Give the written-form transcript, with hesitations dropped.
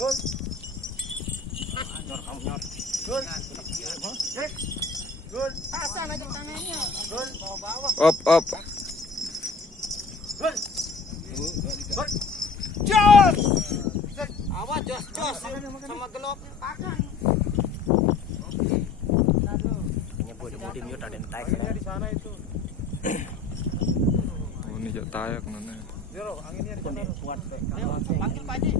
Gun. Nyor kamu nyor. Gun. Gun. Pasang aja tangannya. Gun. Bawa-bawa. Op. Gun. Gun. Jos. Awas jos sama gelop pakan. Hanya buat mudim yuk ada entai. Di sana itu. Oh, ini jak tayak nana. Jero, anginnya di sana. Kuat. Ayo panggil Pak Haji.